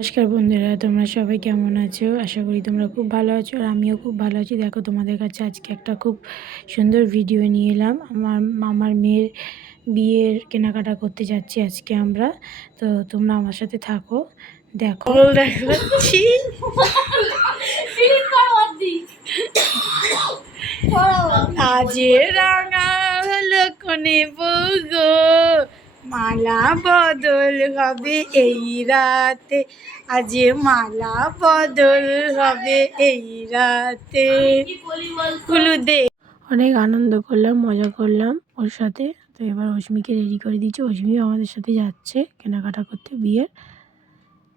নমস্কার বন্ধুরা, তোমরা সবাই কেমন আছো? আশা করি তোমরা খুব ভালো আছো আর আমিও খুব ভালো আছি। দেখো, তোমাদের কাছে আজকে একটা খুব সুন্দর ভিডিও নিয়ে এলাম। আমার মেয়ের বিয়ের কেনাকাটা করতে যাচ্ছি আজকে আমরা। তো তোমরা আমার সাথে থাকো, দেখো। দেখাচ্ছি আজ রাঙা হলো কোনে বউ গো, মালা বদল হবে এই রাতে, আজ মালা বদল হবে এই রাতে। অনেক আনন্দ করলাম, মজা করলাম ওর সাথে। তো এবার অস্মিকে রেডি করে দিচ্ছি, অস্মিও আমাদের সাথে যাচ্ছে কেনাকাটা করতে বিয়ের।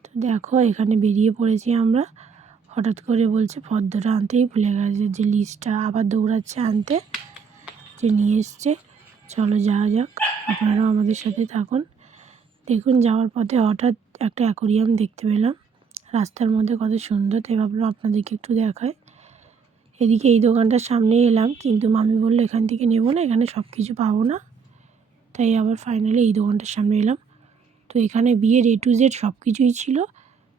তো দেখো, এখানে বেরিয়ে পড়েছি আমরা। হঠাৎ করে বলছে ফর্দটা আনতেই ভুলে গেছে, যে লিস্টটা আবার দৌড়াচ্ছে আনতে, যে নিয়ে এসছে। চলো যাওয়া যাক, আপনারাও আমাদের সাথে থাকুন। দেখুন, যাওয়ার পথে হঠাৎ একটা অ্যাকোরিয়াম দেখতে পেলাম রাস্তার মধ্যে, কত সুন্দর। তাই ভাবলাম আপনাদেরকে একটু দেখায়। এদিকে এই দোকানটার সামনে এলাম, কিন্তু মামি বললো এখান থেকে নেবো না, এখানে সব কিছু পাবো না। তাই আবার ফাইনালি এই দোকানটার সামনে এলাম। তো এখানে বিয়ের A to Z সব কিছুই ছিল।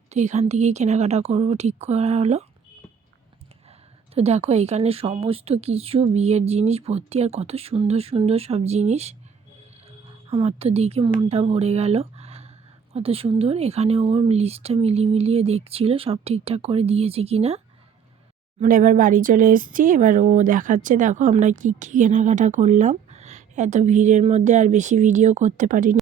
তো এখান থেকেই কেনাকাটা করবো ঠিক করা হলো। তো দেখো, এখানে সমস্ত কিছু বিয়ের জিনিস ভর্তি, আর কত সুন্দর সুন্দর সব জিনিস। আমার তো দেখে মনটা ভরে গেল, কত সুন্দর। এখানে ওর লিস্টটা মিলিয়ে দেখছিল সব ঠিকঠাক করে দিয়েছে কিনা। আমরা এবার বাড়ি চলে এসেছি, এবার ও দেখাচ্ছে দেখো আমরা কী কী কেনাকাটা করলাম। এত ভিড়ের মধ্যে আর বেশি ভিডিও করতে পারিনি।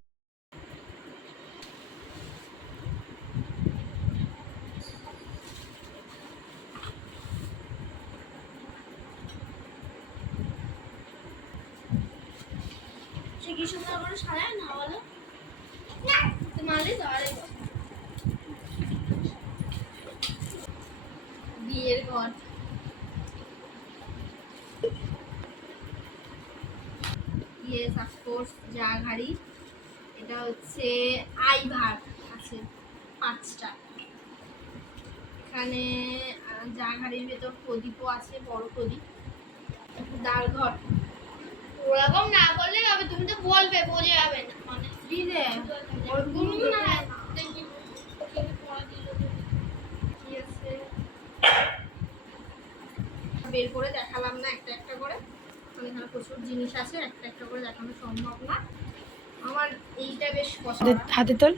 বিয়ের ঘর, ইয়েস অফকোর্স যা ঘাড়ি। এটা হচ্ছে আই ভাগ আছে 5টা। এখানে যা ঘাড়ির ভেতর প্রদীপও আছে, বড় প্রদীপ। ডাল ঘর ওরকম না বললে হবে, তুমি তো বলবে, বোঝা যাবে না মানে দিলে ওরকম না। বের করে দেখালাম না একটা একটা করে, এখানে প্রচুর জিনিস আছে, একটা একটা করে দেখানো সম্ভব না। আমার এইটা বেশ পছন্দ, হাতে তোল।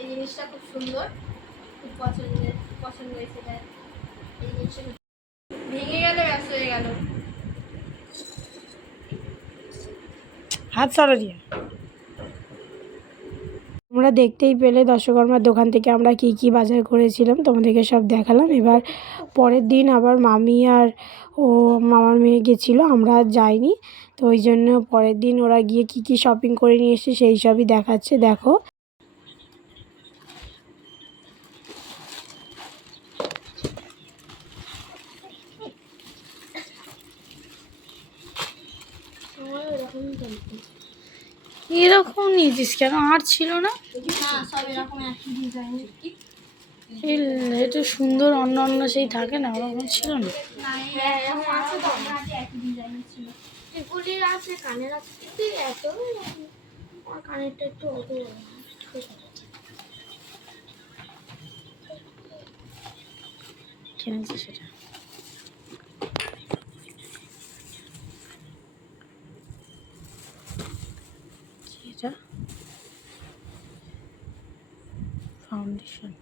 এই জিনিসটা খুব সুন্দর, খুব পছন্দ হয়েছে। এই জিনিসটা ভেঙে গেলে ব্যস্ত হয়ে গেল। হাত সরা দিয়ে। তোমরা দেখতেই পেলে দর্শকর্মার দোকান থেকে আমরা কি কি বাজার করেছিলাম, তোমাদেরকে সব দেখালাম। এবার পরের দিন আবার মামি আর ও মামার মেয়ে গেছিলো, আমরা আর যাইনি। তো ওই জন্য পরের দিন ওরা গিয়ে কি কি শপিং করে নিয়ে এসে সেই সবই দেখাচ্ছে। দেখো, এরকম নিয়েছিস কেন? আর ছিল না? সব এরকম একই ডিজাইনের। এটা সুন্দর, অন্য অন্য সেই থাকে না, ওরকম ছিল না। একই ডিজাইনের ছিল। এগুলির আছে কানের, আছে এত আমার কানেরটা একটু অত কিনেছি সেটা। এটা ফাউন্ডেশন।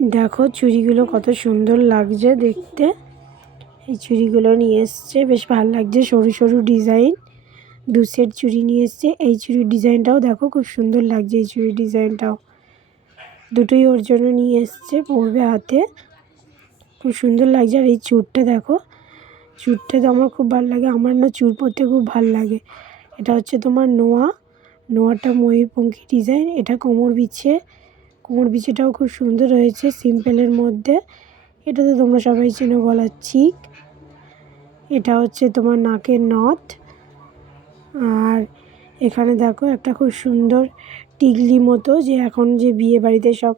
দেখো চুড়িগুলো কত সুন্দর লাগছে দেখতে। এই চুড়িগুলো নিয়ে এসছে, বেশ ভালো লাগছে, সরু সরু ডিজাইন। 2 সেট চুড়ি নিয়ে এসছে। এই চুড়ির ডিজাইনটাও দেখো খুব সুন্দর লাগছে, এই চুড়ির ডিজাইনটাও। দুটোই ওর জন্য নিয়ে এসছে, পরবে হাতে, খুব সুন্দর লাগছে। আর এই চুড়টা দেখো, চুড়টা তো আমার খুব ভালো লাগে, আমার না চুড় পরতে খুব ভালো লাগে। এটা হচ্ছে তোমার নোয়াটা ময়ূরপঙ্খী ডিজাইন। এটা কোমর বিছেটাও খুব সুন্দর হয়েছে, সিম্পলের মধ্যে। এটা তো তোমরা সবাই চেনো, গলার চিক। এটা হচ্ছে তোমার নাকের নথ। আর এখানে দেখো একটা খুব সুন্দর টিকলি মতো, যে এখন যে বিয়ে বাড়িতে সব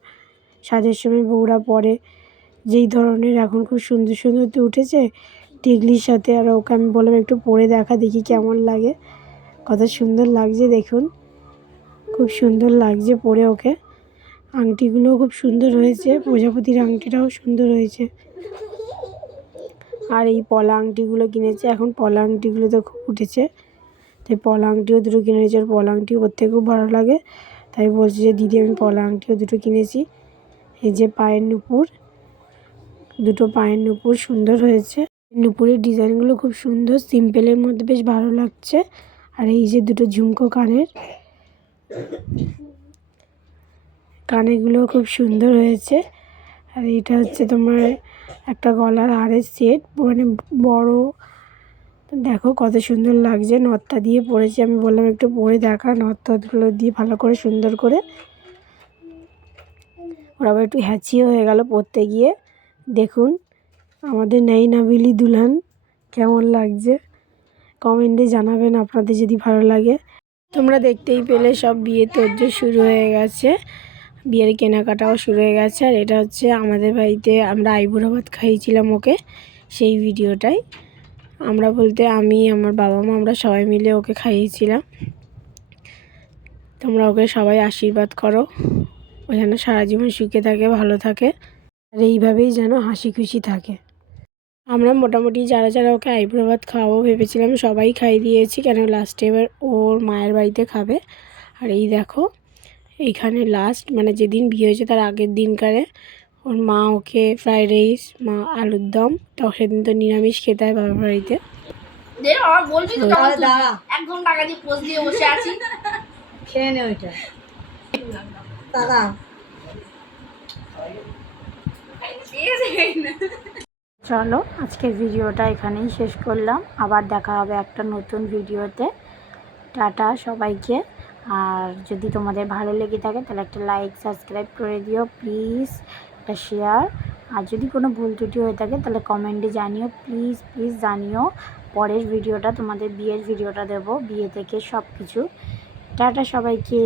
সাজের সময় বউরা পরে, যেই ধরনের এখন খুব সুন্দর সুন্দর তো উঠেছে টিকলির সাথে। আর ওকে আমি বললাম একটু পরে দেখা, দেখি কেমন লাগে। কত সুন্দর লাগছে দেখুন, খুব সুন্দর লাগছে পরে ওকে। আংটিগুলোও খুব সুন্দর হয়েছে, প্রজাপতির আংটিটাও সুন্দর হয়েছে। আর এই পলা আংটিগুলো কিনেছে, এখন পলা আংটিগুলো তো খুব উঠেছে, তাই পলা আংটিও দুটো কিনে নিয়েছে। আর পলা আংটিও করতে খুব ভালো লাগে, তাই বলছি যে দিদি আমি পলা আংটিও দুটো কিনেছি। এই যে পায়ের নুপুর, দুটো পায়ের নুপুর সুন্দর হয়েছে। নুপুরের ডিজাইনগুলো খুব সুন্দর, সিম্পলের মধ্যে বেশ ভালো লাগছে। আর এই যে দুটো ঝুমকো কানেরগুলো খুব সুন্দর হয়েছে। আর এটা হচ্ছে তোমার একটা গলার হারের সেট, মানে বড়, দেখো কত সুন্দর লাগছে। নথটা দিয়ে পরেছি, আমি বললাম একটু পরে দেখা, নথগুলো দিয়ে ভালো করে সুন্দর করে। ওরা আবার একটু হ্যাচিও হয়ে গেল পরতে গিয়ে। দেখুন আমাদের নয়না বেলি দুলহান কেমন লাগছে, কমেন্টে জানাবেন আপনাদের যদি ভালো লাগে। তোমরা দেখতেই পেলে সব বিয়ের তোড়জোড় শুরু হয়ে গেছে, বিয়ের কেনাকাটাও শুরু হয়ে গেছে। আর এটা হচ্ছে আমাদের বাড়িতে আমরা আইবুড়ো ভাত খাইয়েছিলাম ওকে, সেই ভিডিওটাই। আমরা বলতে আমি, আমার বাবা মা, আমরা সবাই মিলে ওকে খাইয়েছিলাম। তোমরা ওকে সবাই আশীর্বাদ করো, ও যেন সারা জীবন সুখে থাকে, ভালো থাকে, আর এইভাবেই যেন হাসি খুশি থাকে। আমরা মোটামুটি যারা যারা ওকে আইবুড়ো ভাত খাওয়াবো ভেবেছিলাম সবাই খাইয়ে দিয়েছি, কেন লাস্টে এবার ওর মায়ের বাড়িতে খাবে। আর এই দেখো এইখানে লাস্ট, মানে যেদিন বিয়ে হয়েছে তার আগের দিনকারে ওর মা ওকে ফ্রাইড রাইস, মা আলুর দম, তো সেদিন তো নিরামিষ খেতে হয় বাবার বাড়িতে। বলবি তো 1 ঘন্টা আগে দিয়ে পোজ দিয়ে বসে আছি, খেয়ে নে ওইটা দাদা। চলো আজকের ভিডিওটা এখানেই শেষ করলাম, আবার দেখা হবে একটা নতুন ভিডিওতে। টাটা সবাইকে। আর যদি তোমাদের ভালো লেগে থাকে তাহলে একটা লাইক সাবস্ক্রাইব করে দিও প্লিজ, একটা শেয়ার। আর যদি কোনো ভুল ত্রুটি হয়ে থাকে তাহলে কমেন্টে জানিও, প্লিজ প্লিজ জানিও। পরের ভিডিওটা তোমাদের বিয়ের ভিডিওটা দেবো, বিয়ে থেকে সব কিছু। টাটা সবাইকে।